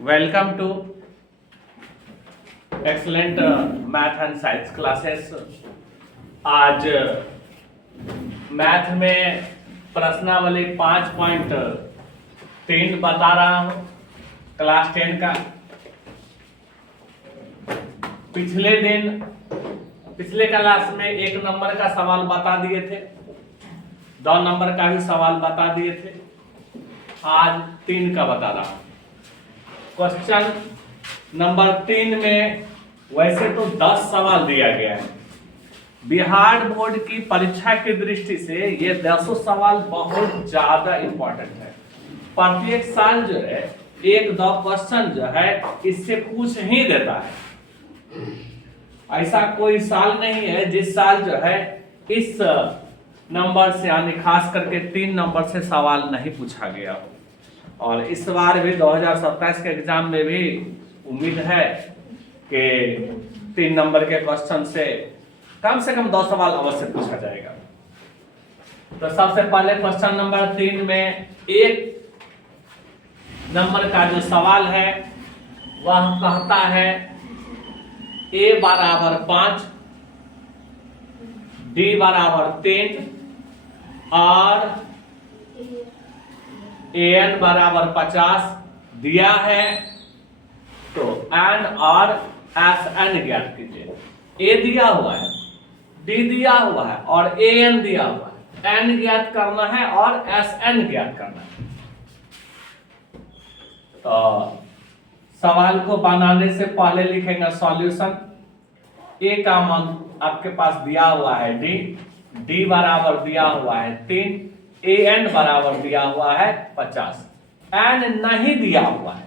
Welcome to excellent math and science classes. आज math में प्रश्नावली 5.3 बता रहा हूं, क्लास 10 का। पिछले क्लास में 1 नंबर का सवाल बता दिए थे, 2 नंबर का भी सवाल बता दिए थे। आज 3 का बता रहा हूं। क्वेश्चन नंबर 3 में वैसे तो 10 सवाल दिया गया है। बिहार बोर्ड की परीक्षा की दृष्टि से ये 10 सवाल बहुत ज्यादा इंपॉर्टेंट है। प्रत्येक साल जो है 1-2 क्वेश्चन जो है इससे पूछ ही देता है। ऐसा कोई साल नहीं है जिस साल जो है इस नंबर से यानी खास करके 3 नंबर से सवाल नहीं पूछा गया हो। और इस बार भी 2027 के एग्जाम में भी उम्मीद है कि 3 नंबर के क्वेश्चन से कम 2 सवाल अवश्य पूछा जाएगा। तो सबसे पहले क्वेश्चन नंबर 3 में 1 नंबर का जो सवाल है वह कहता है a बराबर 5, d बराबर 3 और an बराबर 50 दिया है। तो n और sn ज्ञात कीजिए। a दिया हुआ है, d दिया हुआ है और an दिया हुआ है। n ज्ञात करना है और sn ज्ञात करना है। तो सवाल को बनाने से पहले लिखेंगे सॉल्यूशन। a का मान आपके पास दिया हुआ है d बराबर दिया हुआ है 3, an बराबर दिया हुआ है 50, n नहीं दिया हुआ है,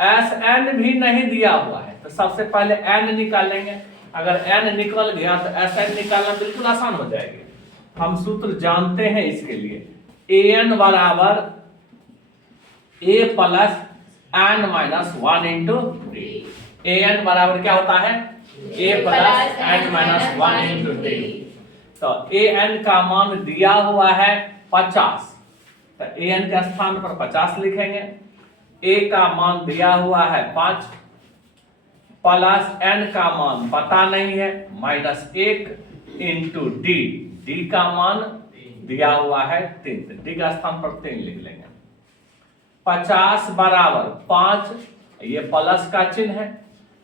sn भी नहीं दिया हुआ है। तो सबसे पहले n निकालेंगे। अगर n निकल गया तो sn निकालना बिल्कुल आसान हो जाएगी। हम सूत्र जानते हैं इसके लिए। an बराबर a plus n minus 1 into D. an बराबर क्या होता है? a plus n minus 1 into D. तो an का मान दिया हुआ है 50, तो an के स्थान पर 50 लिखेंगे। a का मान दिया हुआ है 5 प्लस n का मान पता नहीं है -1 इंटू डी। डी का मान दिया हुआ है 3, तो डी का स्थान पर 3 लिख लेंगे। 50 बराबर 5, ये प्लस का चिन्ह है।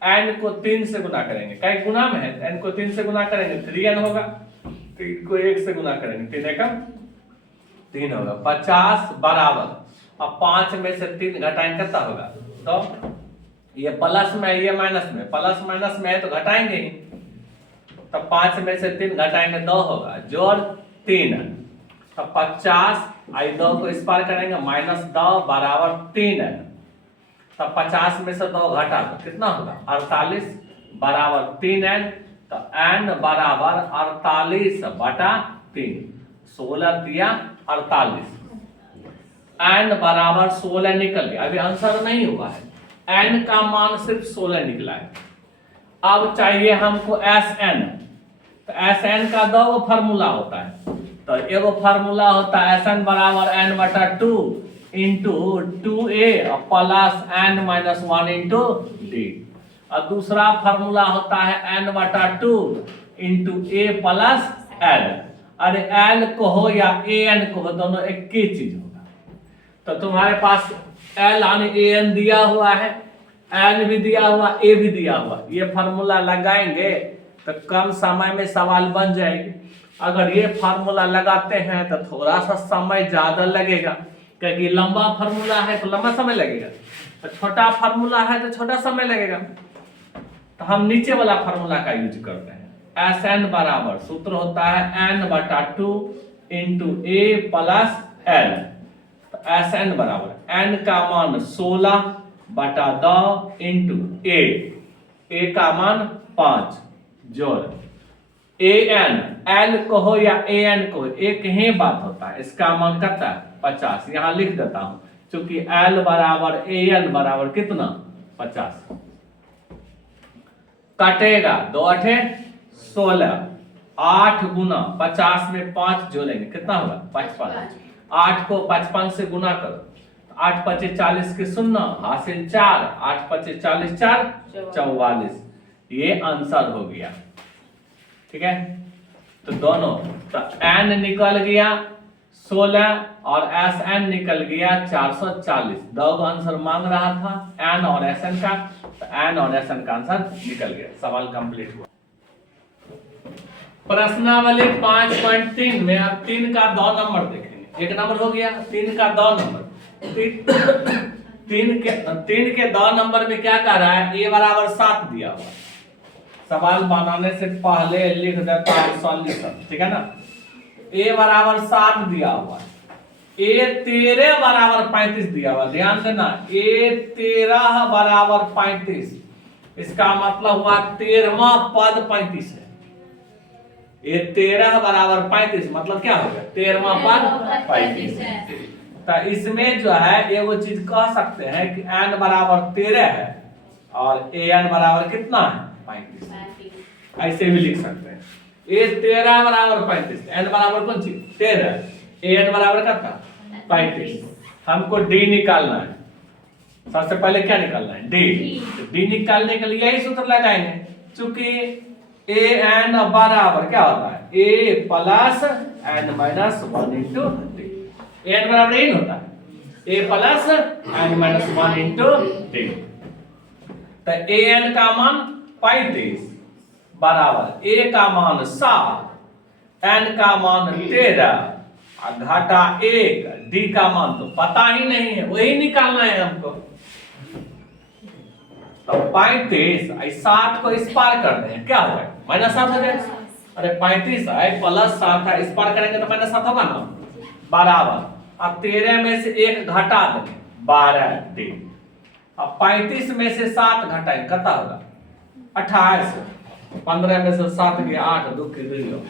n को 3 से गुना करेंगे, कई गुना में है, n को 3 से गुना करेंगे 3n होगा। 3 को 1 से गुना करेंगे 3 का 3 होगा। 50 बराबर, अब 5 में से 3 घटाएंगे कितना होगा? तो ये प्लस में ये माइनस में, प्लस माइनस में है तो घटाएंगे ही। तो 5 में से 3 घटाएंगे 2 होगा, जोड़ 3। तो 50 आई 2 को इस पार करेंगे -2 बराबर 3n। तो 50 में से 2 घटा तो कितना होगा? 48 बराबर 3n। तो n बराबर 48 बटा 3, 16 दिया 48, n बराबर 16 निकल गया। अभी आंसर नहीं हुआ है, n का मान सिर्फ 16 निकला है। अब चाहिए हमको Sn। तो Sn का 2 फार्मूला होता है। तो एगो फार्मूला होता है Sn बराबर n बटा 2 into 2a plus n minus 1 into D. और दूसरा फार्मूला होता है n बटा 2 इंटू a प्लस l। अरे l को हो या an को हो, दोनों एक ही चीज होगा। तो तुम्हारे पास l यानी an दिया हुआ है, n भी दिया हुआ, a भी दिया हुआ। ये फार्मूला लगाएंगे तो कम समय में सवाल बन जाएगी। अगर ये फार्मूला लगाते हैं तो थोड़ा सा समय ज्यादा लगेगा, क्योंकि लंबा फार्मूला है तो लंबा समय लगेगा, तो छोटा फार्मूला है तो छोटा समय लगेगा। तो हम नीचे वाला फार्मूला का यूज करते हैं। Sn बराबर सूत्र होता है n बटा 2 इंटू a प्लस l। तो Sn बराबर n का मान 16 बटा 2 इंटू a का मान 5 जोड़ an, l को हो या an को हो, एक ही बात होता है। इसका मान कितना? 50। यहां लिख देता हूं, क्योंकि l बराबर an बराबर कितना? 50। कटेगा 2 8 16, 8 गुना 50 में 5 जोड़ेंगे कितना होगा? 55। 8 को 55 से गुना करो, 8 5 40 के 0 हासिल 4, 8 5 40 4 44, ये आंसर हो गया। ठीक है, तो दोनों तो n निकल गया 16 और Sn निकल गया 440। दो आंसर मांग रहा था n और Sn का, तो n और Sn का आंसर निकल गया, सवाल कंप्लीट हुआ। प्रश्नावली 5.3 में अब 3 का 2 नंबर देखेंगे। एक नंबर हो गया, 3 का 2 नंबर। 3 के 2 नंबर में क्या कह रहा है, a बराबर 7 दिया हुआ। सवाल बनाने से पहले लिख देता है सॉल्यूशन, ठीक है ना। a बराबर 7 दिया हुआ, a 13 बराबर 35 दिया हुआ। ध्यान देना, a 13 बराबर 35, इसका मतलब हुआ 13वां पद 35 है। ये 13 बराबर 35 मतलब क्या होगा, 13वां पद 35 है। तो इसमें जो है एगो चीज कह सकते हैं कि n बराबर 13 है और an बराबर कितना है, 35। ऐसे भी लिख सकते हैं, a 13 बराबर 35, n बराबर कौन चीज 13, an बराबर कितना 35। हमको d निकालना है। सबसे पहले क्या निकालना है, d निकालने के लिए यही सूत्र लगाएंगे। चूंकि an बराबर क्या होता है, a plus n minus 1 into d। an बराबर यही होता है, a plus n minus 1 into d। तो an का मान 35 बराबर a का मान 7, n का मान 13 घटा 1, d का मान तो पता ही नहीं है, वही निकालना है हमको। तो 35 7 को इस पार कर दें, क्या होगा, माइनस 7 हो जाएगा। अरे 35 है प्लस 7 है, इस पार करेंगे तो माइनस 7 होगा ना, बराबर। अब 13 में से 1 घटा देंगे 12 d। अब 35 में से 7 घटाएंगे कितना होगा 28, 15 में से 7 गया 8, 2 की 2,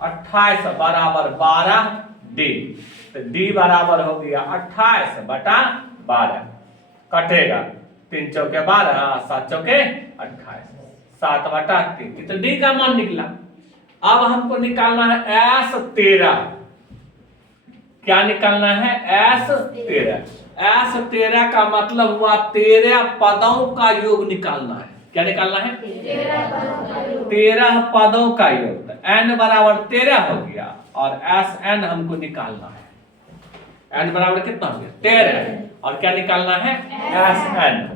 28 बराबर 12 d। तो d बराबर हो गया 28 बटा 12, कटेगा 3 चौके 12, 7 चौके 28, 7 बटा 3, तो d का मान निकला। अब हमको निकालना है S13। क्या निकालना है, S13। S13 का मतलब हुआ 13 पदों का योग निकालना है। क्या निकालना है, 13 पदों का योग। तो n बराबर 13 हो गया और Sn हमको निकालना है। n बराबर कितना हो गया 13, और क्या निकालना है Sn।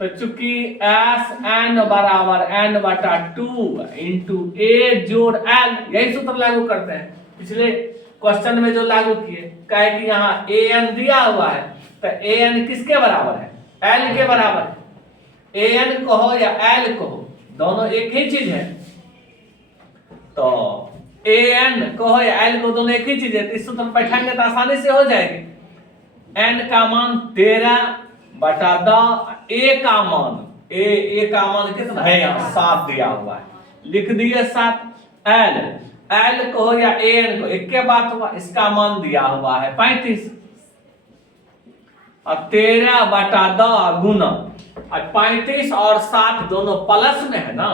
तो चूंकि Sn बराबर n बटा 2 इंटू a जोड़ l, यही सूत्र लागू करते हैं। पिछले क्वेश्चन में जो लागू किए, कहे कि यहाँ an दिया हुआ है, तो an किसके बराबर है, l के बराबर है। an कहो या l कहो, दोनों एक ही चीज है। तो an कहो या l को, दोनों एक ही चीज है। तो इस सूत्र बैठाएंगे तो आसानी से हो जाएगी। n का मान 13 बटा 2, a का मान a का मान कितना है, यहाँ 7 दिया हुआ है, लिख दिए 7। l को या an को, एक के बात हुआ, इसका मान दिया हुआ है 35। अब 13 बटा 2 गुना, अब 35 और 7 दोनों प्लस में है ना,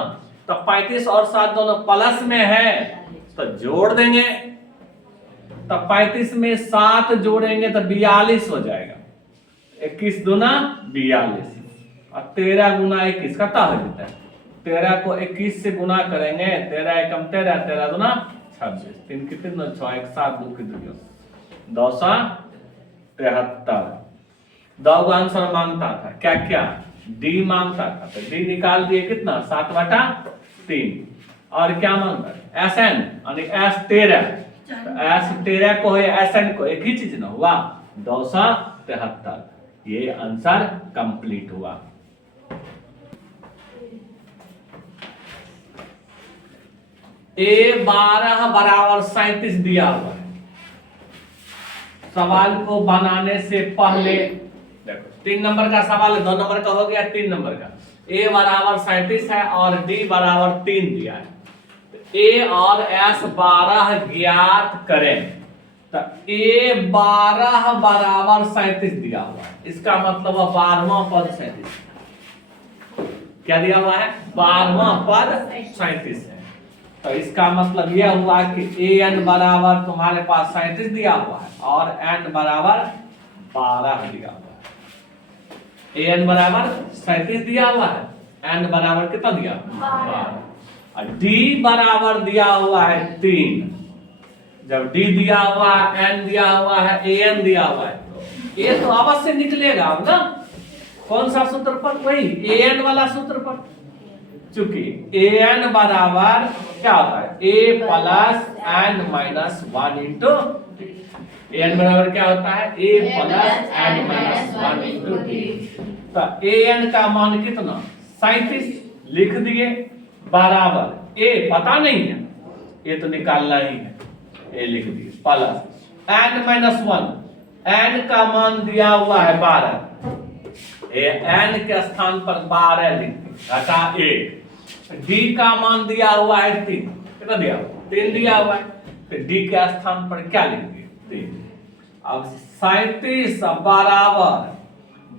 तो 35 और 7 दोनों प्लस में है, तो जोड़ देंगे। तो 35 में 7 जोड़ेंगे तो 42 हो जाएगा, 21 दूना 42, और 13 गुना 21 कितना हो जाता है, 13 को 21 से गुना करेंगे, 13 एकम 13, 13 दूना 26, 3 कितने 6, 1 7, 2 की 2, 273। दो आंसर मांगता था, क्या क्या d मांगता था, तो d निकाल दिए कितना 7 बटा 3। और क्या मांगता है Sn, यानी S13। तो S13 को है Sn को, एक ही चीज ना हुआ, 273। ये आंसर कंप्लीट हुआ। A12 बराबर 37 दिया हुआ है। सवाल को बनाने से पहले देखो, 3 नंबर का सवाल है, 2 नंबर का हो गया, 3 नंबर का। a बराबर 37 है और d बराबर 3 दिया है। तो a और s 12 ज्ञात करें। तो a 12 बराबर 37 दिया हुआ है, इसका मतलब 12वां पद 37। क्या दिया हुआ है, 12वां पद 37 है। तो इसका मतलब यह हुआ कि an बराबर तुम्हारे पास 37 दिया हुआ है और n बराबर 12 दिया हुआ है। an बराबर 37 दिया हुआ है, n बराबर कितना दिया 12, और d बराबर दिया हुआ है 3। जब d दिया हुआ है, n दिया हुआ है, an दिया हुआ है, तो ये तो अवश्य निकलेगा अब ना। कौन सा सूत्र पर? वही an वाला सूत्र पर। चूंकि an बराबर क्या होता है, a plus n minus 1 into an बराबर क्या होता है, a plus n minus 1 into d। तो an का मान कितना 37 लिख दिए, बराबर a पता नहीं है, ये तो निकालना ही है, a लिख दिए, प्लस n माइनस 1, n का मान दिया हुआ है 12, n के स्थान पर 12 लिख दिए, घटा 1। d का मान दिया हुआ है 3, कितना दिया हुआ 3 दिया हुआ है, तो d के स्थान पर क्या लिख दिए 3। अब 37 बराबर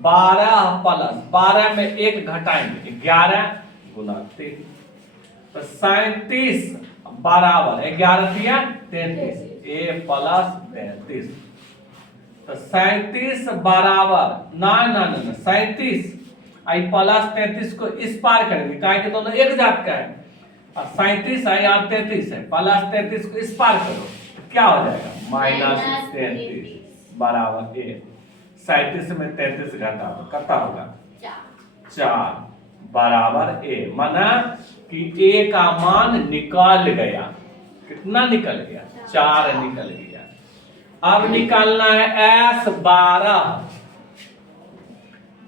12 प्लस 12 में 1 घटाएंगे 11 गुना 3, तो 37 बराबर 11 दिया 33, a प्लस 33, तो 37 बराबर ना 37 आई प्लस 33 को इस पार करेंगे, काहे कि दोनों एक जात का है, और 37 है यहाँ 33 है, प्लस 33 को इस पार करो, क्या हो जाएगा माइनस 33 बराबर 1। 37 में 33 घटा कितना होगा 4 बराबर a, माना कि a का मान निकाल गया, कितना निकल गया 4 निकल गया। अब निकालना है S12।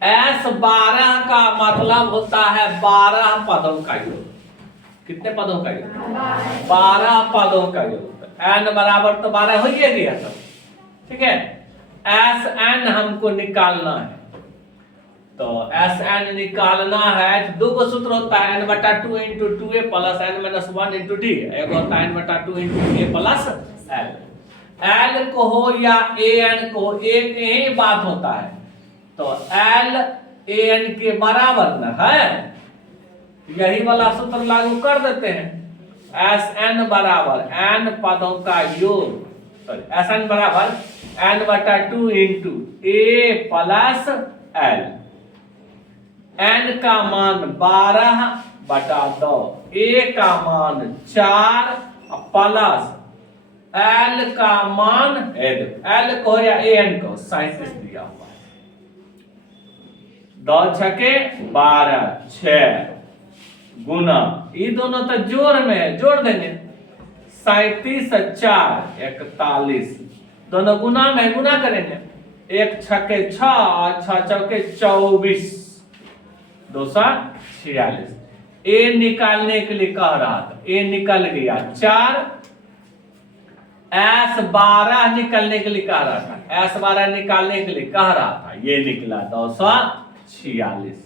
S12 का मतलब होता है 12 पदों का योग। कितने पदों का योग? 12 पदों का योग। n बराबर तो 12 हो ही गया सब, ठीक है। Sn हमको निकालना है, तो Sn निकालना है तो दो गो सूत्र होता है, n/2 into 2a plus n minus 1 into d, एक होता है n/2 into a plus l। l को हो या an को, एक ही बात होता है, तो l an के बराबर न है, यही वाला सूत्र लागू कर देते हैं। Sn बराबर n पदों का योग, सॉरी Sn बराबर n/2 into a plus l। n का मान 12/2, a का मान 4 प्लस l का मान l को या an को 37 दिया हुआ है, 2 छके 12 6 गुना, ये दोनों तो जोड़ में है, जोड़ देंगे 37 4 41, दोनों गुना में गुना करेंगे, 1 छके 6 6 चौके 24 246। a निकालने के लिए कह रहा था, a निकल गया 4, S12 निकलने के लिए कह रहा था, S12 निकालने के लिए कह रहा था, ये निकला 246।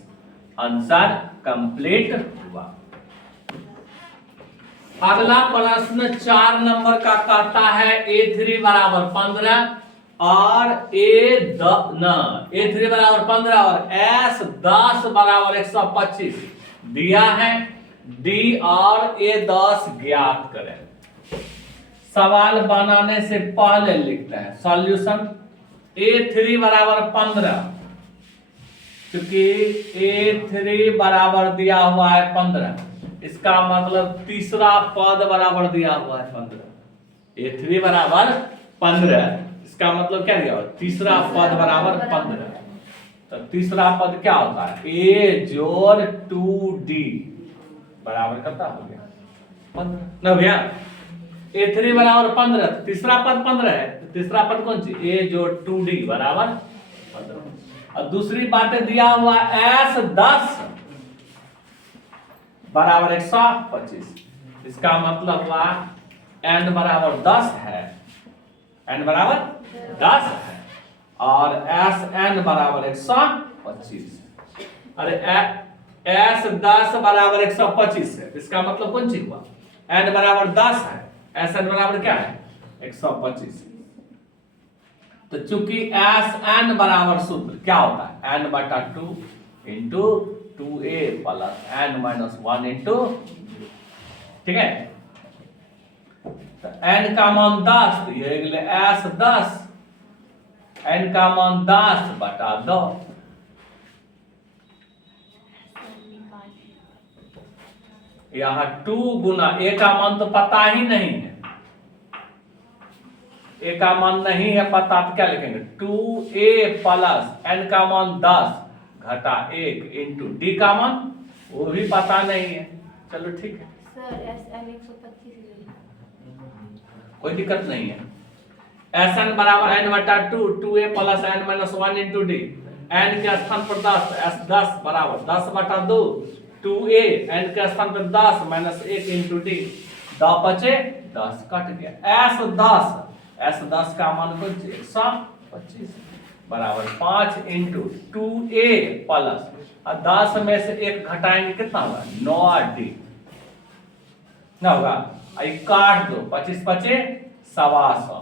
आंसर कंप्लीट हुआ। अगला प्रश्न 4 नंबर का कहता है a3 बराबर 15 और a3 बराबर 15 और S10 बराबर 125 दिया है, D और A10 ज्ञात करें। सवाल बनाने से पहले लिखते हैं सॉल्यूशन। a3 बराबर 15, क्योंकि a3 बराबर दिया हुआ है 15, इसका मतलब तीसरा पद बराबर दिया हुआ है 15। a3 बराबर 15, इसका मतलब क्या दिया हुआ, तीसरा पद बराबर 15। तो तीसरा पद क्या होता है, a जोड़ 2d बराबर कितना हो गया 15 ना भैया। a3 बराबर 15, तीसरा पद 15 है, तो तीसरा पद कौन सी, a जोड़ 2d बराबर 15। और दूसरी बातें दिया हुआ S10 बराबर 125, इसका मतलब हुआ n बराबर 10 है, n बराबर 10 है, और Sn बराबर 125। अरे S10 बराबर 125 है, इसका मतलब कौन सी हुआ, n बराबर 10 है, Sn बराबर क्या है 125। तो चूंकि Sn बराबर सूत्र क्या होता है, n/2 into 2a plus n minus 1 into, ठीक है। तो n का मान 10, तो ये S10, n का मान 10/2, यहाँ 2 गुना ए का मान तो पता ही नहीं है, ए का मान नहीं है पता, तो क्या लिखेंगे 2a प्लस एन का मान 10 घटा 1 इंटू डी का मान वो भी पता नहीं है। चलो ठीक है सर एसएन 125 कोई दिक्कत नहीं है। एस एन बराबर एन बटा 2a plus n minus 1 into d, n के स्थान पर 10, एस 10 बराबर 10 बटा 2 2a, एन के स्थान पर 10 माइनस 1 इंटू डी, 10 बचे 10 कट गया, एस 10 का मान को 125 बराबर 5 इंटू 2a प्लस 10 में से 1 घटाएंगे कितना होगा 9d ना होगा, काट दो 25 बचे 125,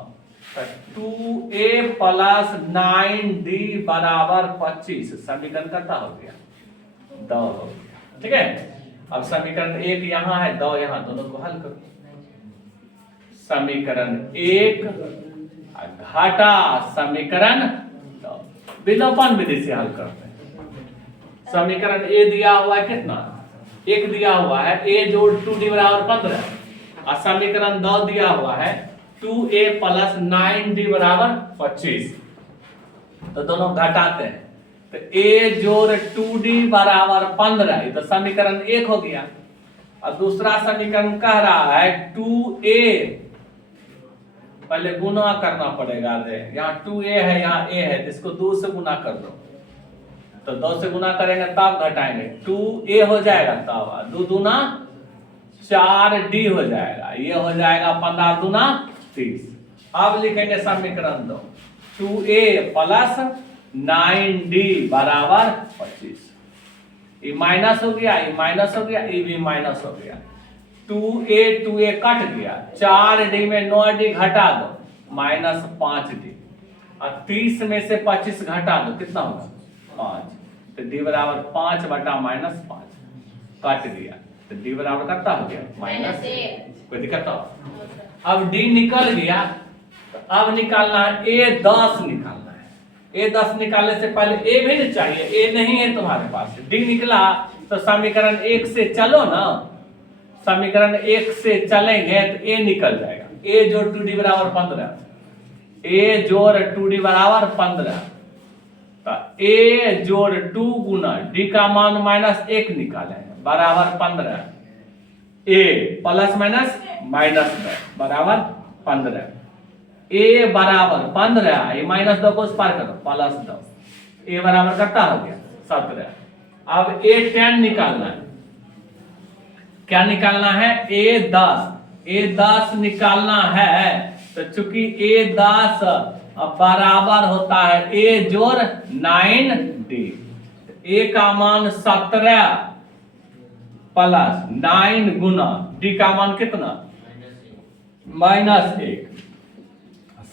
2a प्लस 9d बराबर 25, समीकरण कितना हो गया 2 हो गया। ठीक है, अब समीकरण 1 यहाँ है 2 यहाँ, दोनों को हल करो। समीकरण 1 घटा समीकरण 2 विलोपन विधि से हल करते हैं। समीकरण ए दिया हुआ है कितना 1 दिया हुआ है, a जोड़ 2d बराबर 15, और समीकरण 2 दिया हुआ है 2a प्लस 9d बराबर 25, तो दोनों घटाते हैं, तो a जोड़ 2d बराबर 15, ये तो समीकरण 1 हो गया। और दूसरा समीकरण कह रहा है 2a, पहले गुना करना पड़ेगा, यहाँ 2a है यहाँ a है, तो इसको 2 से गुना कर दो, तो 2 से गुना करेंगे तब घटाएंगे, 2a हो जाएगा तब 2 दूना 4d हो जाएगा, ये हो जाएगा 15 दूना 30। अब लिखेंगे समीकरण 2 2a प्लस 9d बराबर 25, ये माइनस हो गया, ये माइनस हो गया, ये भी माइनस हो गया, 2a कट गया, 4d में 9d घटा दो माइनस 5d, और 30 में से 25 घटा दो कितना होगा 5, तो d बराबर 5 बटा माइनस 5 कट गया, तो d बराबर कितना हो गया माइनस 1। कोई दिक्कत हो, अब d निकल गया, तो अब निकालना है a10 निकालना है, a10 निकालने से पहले a भी नहीं चाहिए, a नहीं है तुम्हारे पास, d निकला तो समीकरण 1 से चलो ना, समीकरण 1 से चलेंगे तो a निकल जाएगा, a जोड़ 2d बराबर 15, a जोड़ 2d बराबर 15, तो a जोड़ 2 गुना d का मान माइनस 1 निकाले बराबर 15, a प्लस माइनस माइनस बराबर 15, a बराबर 15, ये माइनस 2 को उस पार करो प्लस 2, a बराबर कितना हो गया 17। अब a10 निकालना है, क्या निकालना है a10 निकालना है, तो चूंकि a10 बराबर होता है a जोड़ 9d, a का मान 17 प्लस 9 गुना d का मान कितना माइनस 1,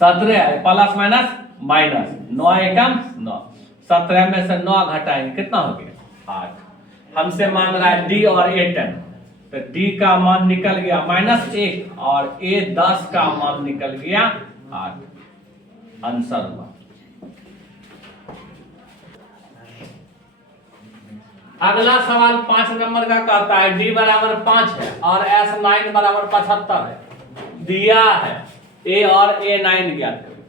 17 प्लस माइनस माइनस 9 एकम 9, 17 में से 9 घटाएंगे कितना हो गया 8। हमसे मांग रहा है d और a10, तो d का मान निकल गया माइनस 1 और a10 का मान निकल गया 8, आंसर हुआ। अगला सवाल 5 नंबर का कहता है d बराबर 5 है और s9 बराबर 75 है, दिया है a और a9 ज्ञात करें।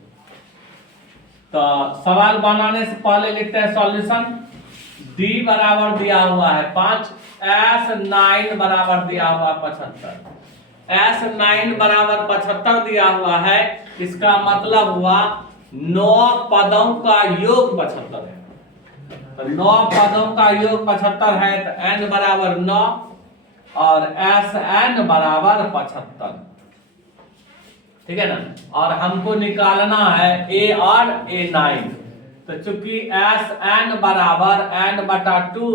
तो सवाल बनाने से पहले लिखते हैं सॉल्यूशन, d बराबर दिया हुआ है 5, s9 बराबर दिया हुआ 75, s9 बराबर 75 दिया हुआ है, इसका मतलब हुआ 9 पदों का योग 75 है, तो 9 पदों का योग 75 है, तो n बराबर 9 और sn बराबर 75, ठीक है ना। और हमको निकालना है a और a9, तो चूंकि sn बराबर n बटा 2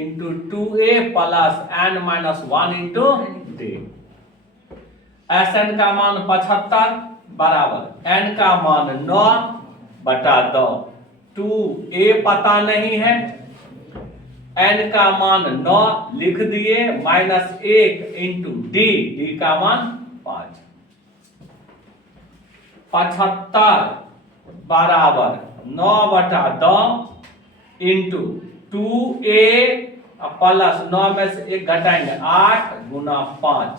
into 2a plus n minus 1 into d, sn का मान 75 बराबर n का मान 9 बटा 2, 2a पता नहीं है, n का मान 9 लिख दिए, माइनस 1 इंटू d का मान 5, 75 बराबर 9 बटा 2 इंटू 2a अब प्लस 9 में से 1 घटाएंगे 8 गुना 5,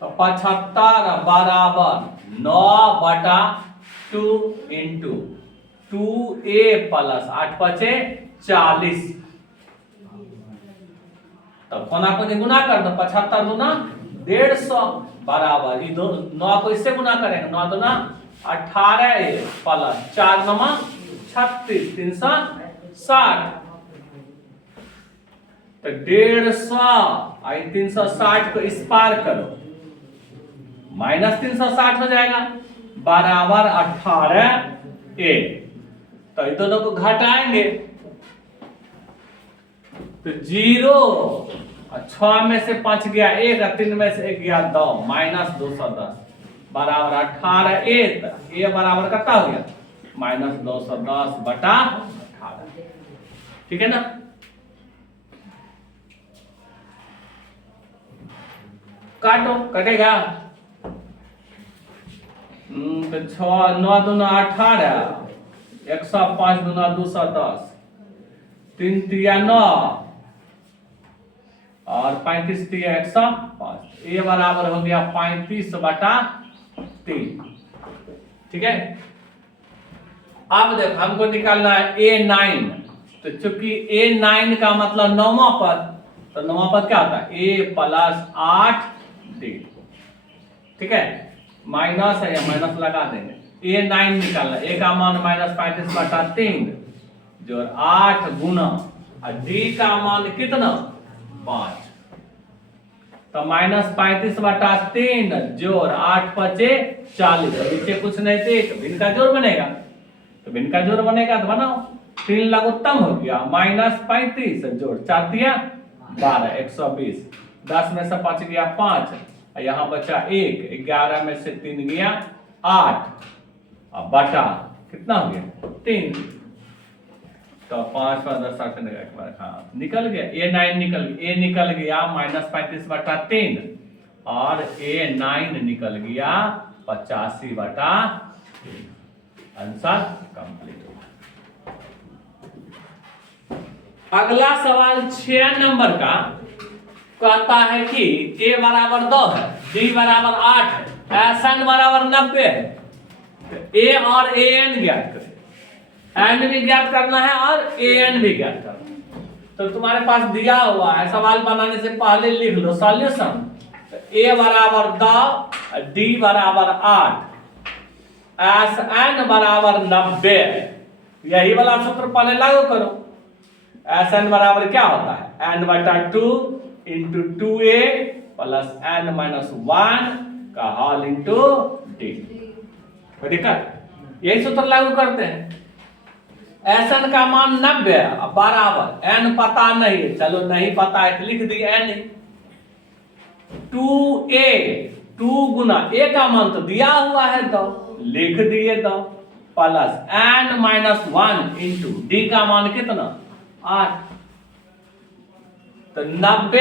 तो 75 बराबर 9/2 इंटू 2a प्लस 8 5 40। तो कोना को गुना कर दो, 75 गुना 150 बराबर 9 को इससे गुना करेंगे, 9 दूना 18 प्लस 4 9 36 360। तो 150 360 को इस पार करो, माइनस 360 हो जाएगा बराबर 18a। तो इन दोनों को घटाएंगे तो 0 और 6 में से 5 गया 1 और 3 में से 1 गया 2, माइनस 210 बराबर 18a। ए बराबर कितना हो गया माइनस 210/18। ठीक है ना। काटो, कटेगा तो 6 9 दूना 18, 105 दूना 210, 3 तिया 9 और 35 तिया 105। ए बराबर हो गया 35/3। ठीक है। अब देखो हमको निकालना है A9। तो चूंकि A9 का मतलब 9वां पद, तो 9वां पद क्या होता है A प्लस 8D। ठीक है, माइनस है या माइनस लगा देंगे। A9 निकालना, A का मान माइनस 35/3 जोड़ 8 गुना और D का मान कितना 5, तो माइनस 35/3 जोड़ 8 5 40। नीचे कुछ नहीं थे, भिन्न का जोड़ बनेगा, तो भिन्न का जोड़ बनेगा तो बनाओ। 3 लघुत्तम हो गया माइनस 35 जोड़ 4 तिया 12 120, 10 में से 5 गया 5, यहाँ बचा 1, 11 में से 3 गया 8 और बटा कितना हो गया 3। तो 5 पर 10 8 निकल गया A9 निकल गया। A निकल गया माइनस 35/3 और A9 निकल गया 85/3। Answer complete. अगला सवाल 6 नंबर का कहता है कि A बराबर 2 है, D बराबर 8 है, SN बराबर 90 है। तो A और AN ज्ञात करें। एन भी ज्ञात करना है और AN भी ज्ञात करना है। तो तुम्हारे पास दिया हुआ है, सवाल बनाने से पहले लिख लो सॉल्यूशन। तो A बराबर 2, D बराबर 8, SN बराबर 90। यही वाला सूत्र पहले लागू करो। SN बराबर क्या होता है n/2 into 2a plus n-1 का होल इंटू d। कोई दिक्कत? यही सूत्र लागू करते हैं। SN का मान 90 बराबर n पता नहीं है, चलो नहीं पता है तो लिख दिए n। 2a 2 गुना a का मान तो दिया हुआ है 2, लिख दिए 2 प्लस n-1 इंटू d का मान कितना 8। तो 90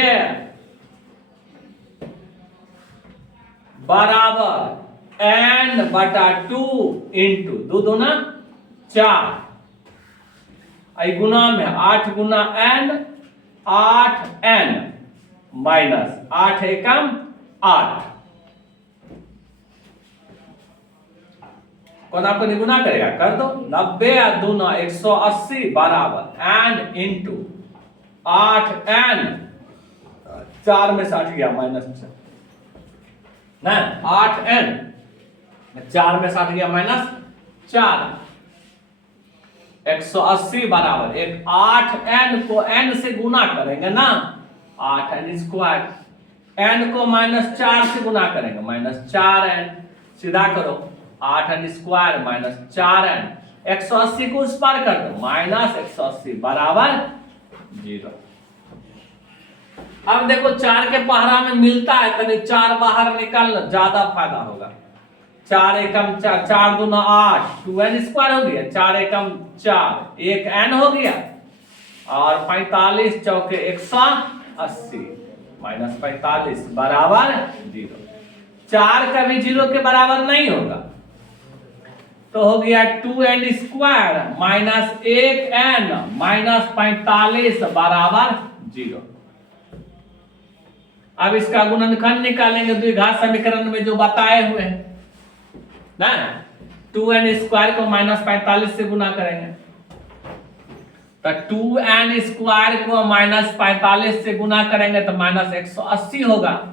बराबर n/2 इंटू 2 दूना 4, गुना में 8 गुना n 8n माइनस 8 एकम 8। कोना को निगुना करेगा कर दो। 90 और 2 180 बराबर n इंटू 8n, 4 में से 8 गया माइनस 8n, 4 में से 8 गया माइनस 4, 180 बराबर 8n को n से गुना करेंगे ना, 8n स्क्वायर, n को -4 से गुना करेंगे -4n, सीधा करो 8n स्क्वायर -4n, 180 को उस पार कर दो -180 बराबर 0। अब देखो 4 के पहरा में मिलता है, तो 4 बाहर निकालना ज्यादा फायदा होगा। 4 एकम 4, 4 दूना 8, 2n स्क्वायर हो गया, 4 एकम 4, 1n हो गया और 45 चौके 180 -45 बराबर 0। 4 कभी 0 के बराबर नहीं होगा। तो हो गया 2n² माइनस 1n माइनस 45 बराबर 0। अब इसका गुणनखंड निकालेंगे द्विघात समीकरण में जो बताए हुए हैं ना, 2n² को माइनस 45 से गुना करेंगे तो 2n² को माइनस 45 से गुना करेंगे तो माइनस 180 होगा।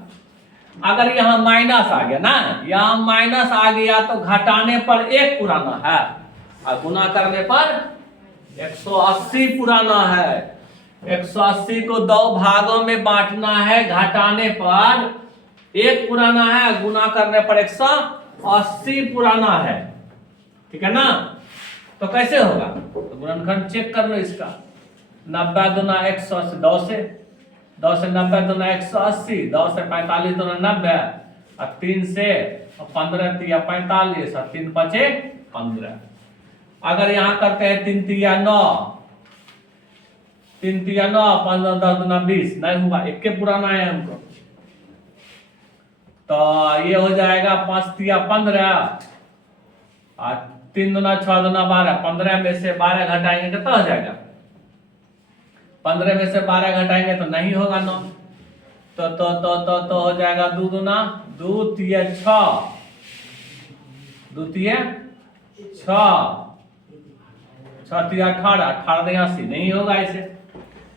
अगर यहाँ माइनस आ गया ना, यहाँ माइनस आ गया तो घटाने पर 1 पुराना है और गुना करने पर 180 पुराना है। 180 को 2 भागों में बांटना है, घटाने पर 1 पुराना है, गुना करने पर 180 पुराना है। ठीक है ना। तो कैसे होगा, तो गुणनखंड चेक कर लो इसका। 90 दूना 180, 2 से 90 दूना 180, 2 से 45 दूना 90 और 3 से 15 तिया 45 और 3 बचे 15। अगर यहाँ करते हैं 3 तिया 9, 3 तिया 9, 15 10 दूना 20, नहीं हुआ, 1 के पुराना है हमको, तो ये हो जाएगा 5 तिया 15 और 3 दूना 6 दूना 12, 15 में से 12 घटाएंगे कितना हो जाएगा, 15 में से 12 घटाएंगे तो नहीं होगा 9, तो हो जाएगा 2 दूना 2 तिया 6, 2 तिया 6, 6 तिया 18, 18 80, नहीं होगा इसे,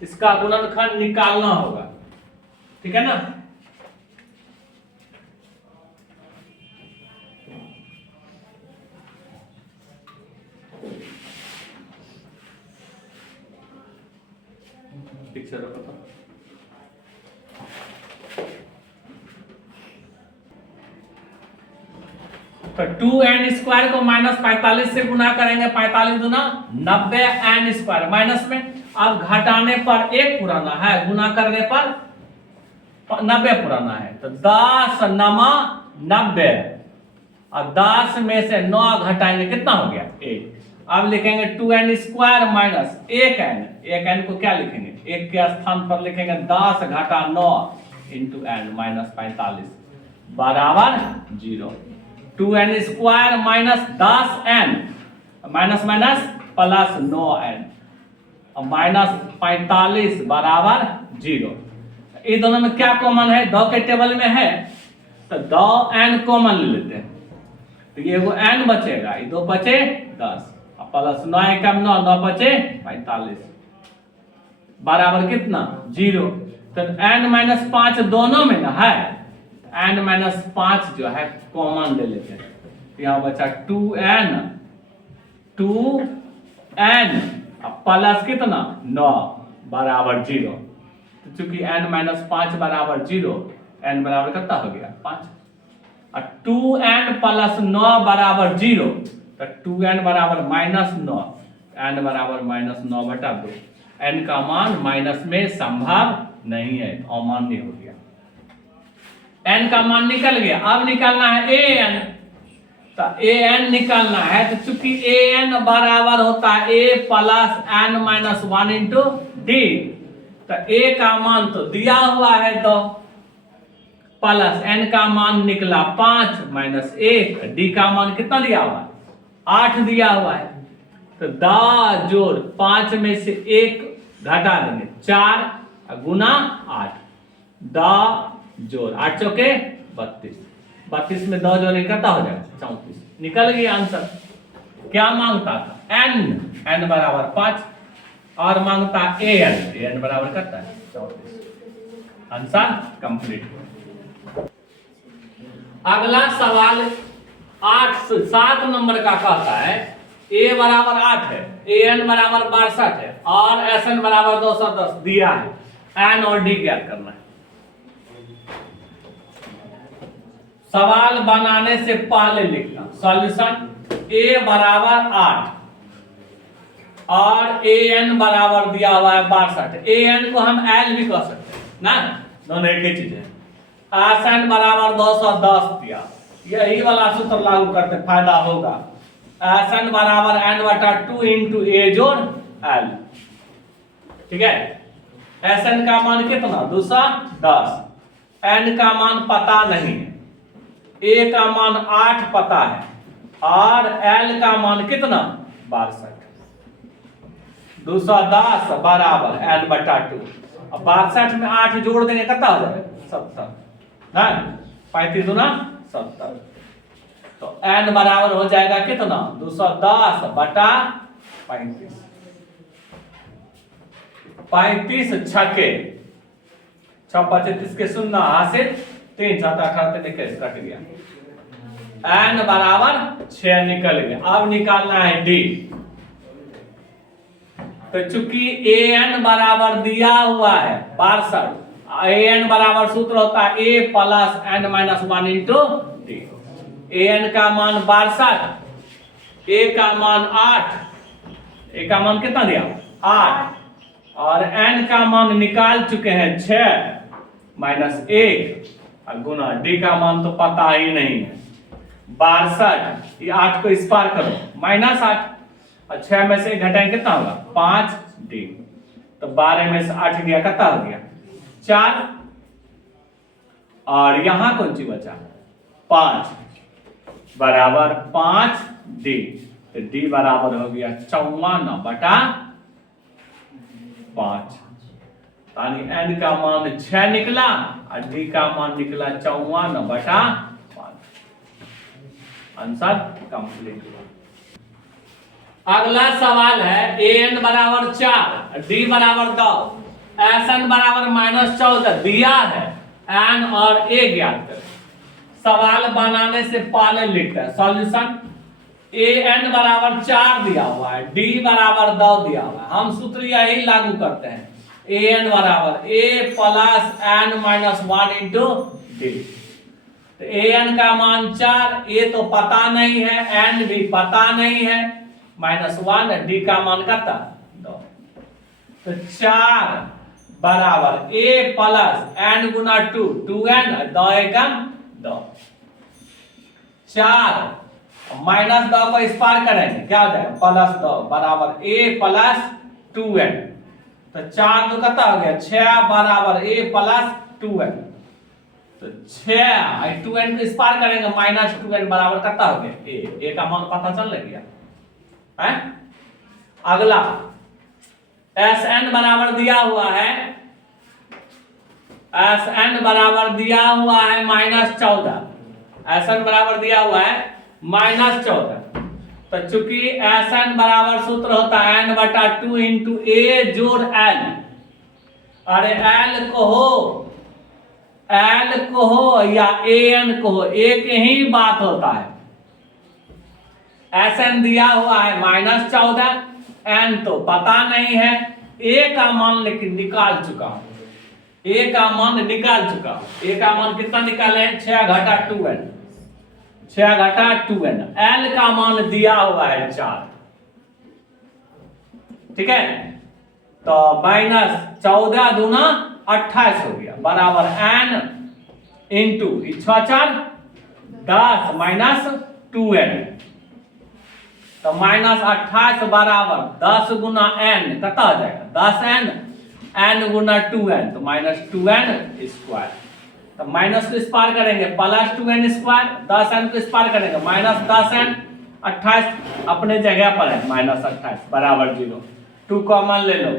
इसका गुणनखंड निकालना होगा। ठीक है ना। ठीक से रखो तो। तो 2n² को माइनस 45 से गुना करेंगे, 45 दूना 90n² माइनस में, अब घटाने पर 1 पुराना है, गुना करने पर 90 पुराना है, तो 10 9 90 और 10 में से 9 घटाएंगे कितना हो गया 1। अब लिखेंगे 2n² माइनस 1n को क्या लिखेंगे, 1 के स्थान पर लिखेंगे 10 घटा 9 इंटू n माइनस 45 बराबर 0। 2n² minus 10n minus minus plus 9n minus 45 बराबर 0। ये दोनों में क्या कॉमन है, 2 के टेबल में है तो 2n कॉमन ले लेते हैं, तो ये वो n बचेगा, ये 2 बचे 10 प्लस 9 एकम 9, 9 बचे 45 बराबर कितना 0। तो n माइनस 5 दोनों में ना है, n माइनस 5 जो है कॉमन ले लेते हैं, तो यहाँ बचा 2n प्लस कितना 9 बराबर 0। तो चूंकि n माइनस 5 बराबर 0, n बराबर कितना हो गया 5 और 2n प्लस 9 बराबर 0, तो 2n बराबर माइनस 9, n बराबर माइनस 9 बटा 2, n का मान माइनस में संभव नहीं है, अमान्य हो गया। n का मान निकल गया, अब निकालना है an, तो an निकालना है, तो चूंकि an बराबर होता है a plus n minus 1 into D, तो a का मान तो दिया हुआ है 2 प्लस n का मान निकला 5 माइनस 1, d का मान कितना दिया हुआ है 8 दिया हुआ है, तो 10 जोड़ 5 में से 1 घटा देंगे 4 गुना 8, 10 जोड़ 8 चौके 32, 32 में 2 जोड़ कितना हो जाएगा 34, निकल गया आंसर। क्या मांगता था n बराबर 5 और मांगता an बराबर करता है 34, आंसर कंप्लीट। अगला सवाल 7 नंबर का कहता है a बराबर 8 है, an बराबर 62 है और sn बराबर 210 दिया है, n और d ज्ञात करना है। सवाल बनाने से पहले लिखना सॉल्यूशन, a बराबर 8 और an बराबर दिया हुआ है 62, an को हम l भी कह सकते हैं ना, दोनों एक ही चीज है। sn बराबर 210 दिया, यही वाला सूत्र लागू करते फायदा होगा। sn बराबर n बटा 2 इंटू a जोड़ l, ठीक है। sn का मान कितना 210, n का मान पता नहीं है, a का मान 8 पता है, और L का मान कितना 62, 210 बराबर L बटा 2। अब 62 में 8 जोड़ देंगे कितना हो जाएगा 70 ना, 35 दूना 70। तो N बराबर हो जाएगा कितना 210 बटा 35, 35 छके 6 25 के 0 हासिल 3 7 18 21 कट गया। N बराबर 6 निकल गया। अब निकालना है D। तो चूंकि AN बराबर दिया हुआ है 62, AN बराबर सूत्र होता है A plus N minus 1 into D। AN का मान 62, A का मान 8, A का मान कितना दिया 8, और N का मान निकाल चुके हैं 6 माइनस 1 और गुना D का मान तो पता ही नहीं है 62, ये 8 को इस पार करो माइनस 8 और 6 में से घटाएंगे कितना होगा 5D। तो 12 में से 8 गया कितना हो गया 4, और यहां कौन सी बचा 5 बराबर 5D। तो D बराबर हो गया 54 बटा 5, यानी N का मान 6 निकला और D का मान निकला 54 बटा 5। आंसर कंप्लीट हुआ। अगला सवाल है AN बराबर 4, D बराबर 2, SN बराबर -14 दिया है, N और A ज्ञात करें। सवाल बनाने से पहले लिखते हैं सॉल्यूशन। AN बराबर 4 दिया हुआ है, D बराबर 2 दिया हुआ है, हम सूत्र यही लागू करते हैं AN बराबर A plus N minus 1 into D। तो AN का मान 4, A तो पता नहीं है, N भी पता नहीं है, -1, D का मान कितना 2। तो 4 बराबर A plus N Guna 2, 2N 2 Ekam 2, 4 minus 2 को इस पार करेंगे क्या हो जाएगा प्लस 2 बराबर A प्लस 2N। तो 4 तो कितना हो गया 6 बराबर A प्लस 2N। तो 6 2N को इस पार करेंगे -2N बराबर कितना हो गया A का मान पता चल गया है। अगला SN बराबर दिया हुआ है, SN बराबर दिया हुआ है -14, SN बराबर दिया हुआ है -14। तो चूंकि SN बराबर सूत्र होता है N बटा 2 इंटू A जोड़ L। अरे L को हो या AN को हो, एक ही बात होता है। SN दिया हुआ है -14, N तो पता नहीं है, A का मान लेकिन निकाल चुका हूं, A का मान निकाल चुका हूं। A का मान कितना निकाले हैं 6 घटा 2N, 6 घटा 2N। L का मान दिया हुआ है 4, ठीक है। तो -14 दूना 28 हो गया बराबर N इंटू 6 4 10 माइनस 2N। तो -28 बराबर 10 गुना N कितना हो जाएगा 10N, N गुना 2N तो -2N स्क्वायर। तो माइनस को इस पार करेंगे +2N स्क्वायर, 10N को इस पार करेंगे -10N, 28 अपने जगह पर है -28 बराबर 0, 2 कॉमन ले लो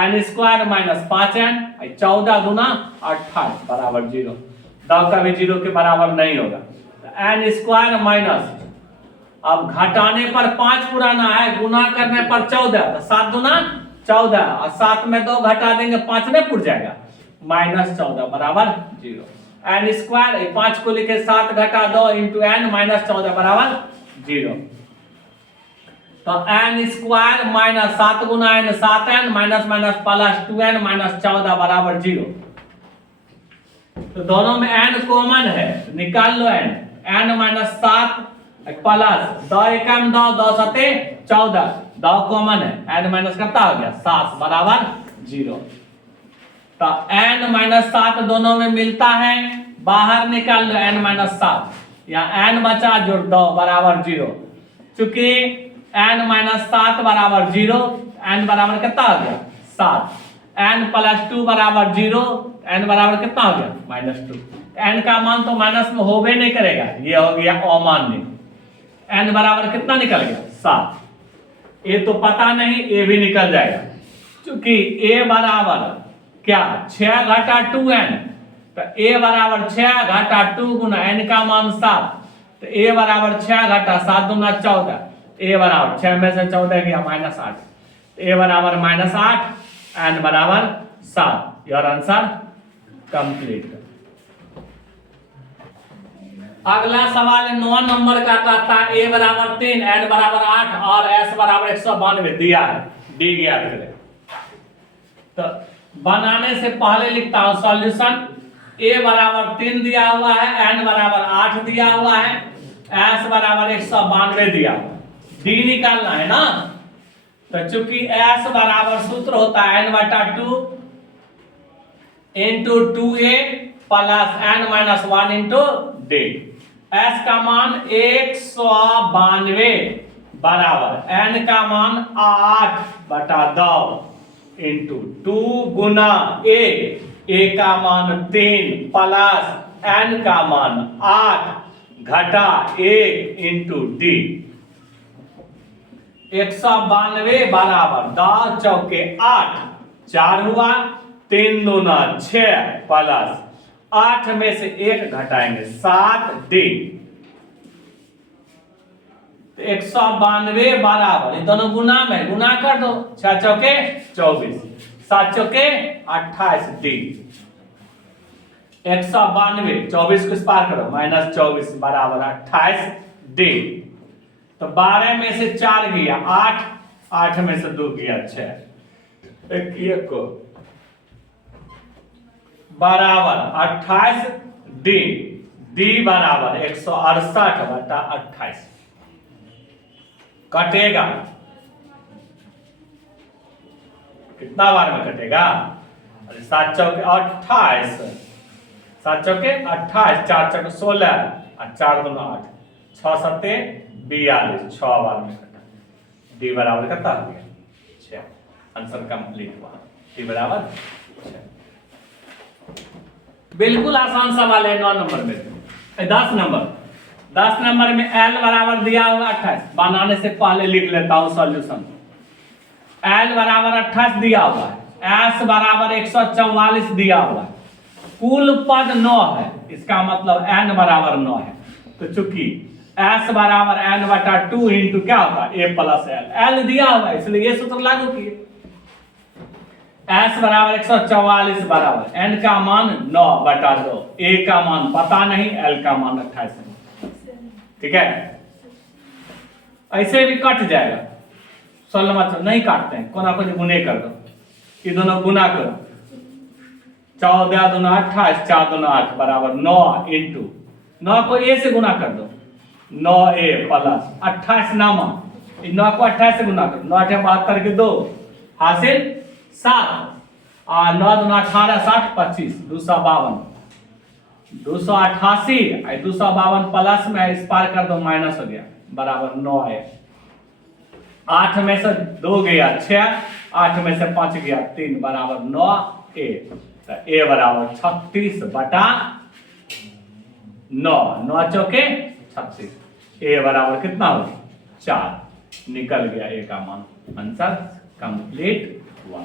N स्क्वायर -5N, 14 दूना 28 बराबर 0, 10 का भी 0 के बराबर नहीं होगा। तो N स्क्वायर माइनस, अब घटाने पर 5 पुराना है, गुना करने पर 14, तो 7 दूना 14 और 7 में 2 घटा देंगे 5 में पुर जाएगा -14 बराबर 0। N स्क्वायर 5 को लिखे 7 घटा 2 इंटू N -14 बराबर 0। तो N स्क्वायर -7 गुना N 7N माइनस +2N -14 बराबर 0। तो दोनों में N कॉमन है, निकाल लो N -7 प्लस 2 एकम 2 2 7 14, 2 कॉमन है, N माइनस कितना हो गया 7 बराबर 0। तो N -7 दोनों में मिलता है, बाहर निकाल लो N -7, या N बचा जोड़ 2 बराबर 0। चूंकि N -7 बराबर 0, N बराबर कितना हो गया 7, N +2 बराबर 0, N बराबर कितना हो गया -2। N का मान तो माइनस में होबे नहीं करेगा, ये हो गया अमान्य। n बराबर कितना निकल गया 7। ए तो पता नहीं, ए भी निकल जाएगा क्योंकि a बराबर क्या 6 घटा 2n, तो a बराबर 6 घटा 2 गुना n का मान 7, तो a बराबर 6 घटा 7 दूना 14, a बराबर 6 में से 14 गया -8, a बराबर -8, n बराबर 7। Your answer complete. अगला सवाल 9 नंबर का कहता है a बराबर 3, n बराबर 8 और s बराबर 192 दिया है, डी ज्ञात करें। तो बनाने से पहले लिखता हूं सॉल्यूशन। a बराबर 3 दिया हुआ है, n बराबर 8 दिया हुआ है, s बराबर 192 दिया हुआ है, d निकालना है ना। तो चूंकि s बराबर सूत्र होता है n/2 into 2a plus n-1 into d। s का मान 192 बराबर n का मान 8/10 इंटू 2 गुना a का मान 3 प्लस n का मान 8 घटा 1 इंटू d। 192 बराबर 10 चौके 8, 4 हुआ, 3 दूना 6 प्लस 8 में से 1 घटाएंगे 7d। 192 बराबर, ये दोनों गुना में गुना कर दो, 6 चौके 24, 7 चौके 28d। 192 24 को इस पार करो, -24 बराबर 28d। तो 12 में से 4 गया 8, 8 में से 2 गया 6, 1 को बराबर 28d, d बराबर 168/28 कटेगा। कितना बार में कटेगा? 7 चौके 28, 7 चौके 28, 4 चौके 16 और 4 दूना 8, 6 सत्ते 42, 6 बार में कटा। डी बराबर कितना हो गया 6। आंसर कंप्लीट हुआ, डी बराबर 6। बिल्कुल आसान सवाल है 9 नंबर में। 10 नंबर में l बराबर दिया हुआ 28, बनाने से पहले लिख लेता हूं सॉल्यूशन। l बराबर 28 दिया हुआ है, s बराबर 144 दिया हुआ है, कुल पद 9 है, इसका मतलब n बराबर 9 है। तो चूंकि s बराबर n/2 इंटू क्या होता है a प्लस l दिया हुआ है, इसलिए ये सूत्र लागू किए। s बराबर 144 बराबर n का मान 9/2, a का मान पता नहीं, l का मान 28 है। ठीक है, ऐसे भी कट जाएगा, 16 मतलब नहीं काटते हैं, कोना को गुने कर दो, ये दोनों गुना करो, 14 दूना 28, 4 दूना 8 बराबर 9 इंटू 9 को a से गुना कर दो, 9a प्लस 28 नामा, 9 को 28 से गुना करो, 9 8 72 के 2 हासिल 7 और 9 दूना 18, 60 25, 252, 288 252 प्लस में इस पार कर दो, माइनस हो गया बराबर 9 है। 8 में से 2 गया 6, 8 में से 5 गया 3 बराबर 9a। तो a बराबर 36/9, 9 चौके 36, a बराबर कितना हो 4, निकल गया a का मान। आंसर कंप्लीट हुआ।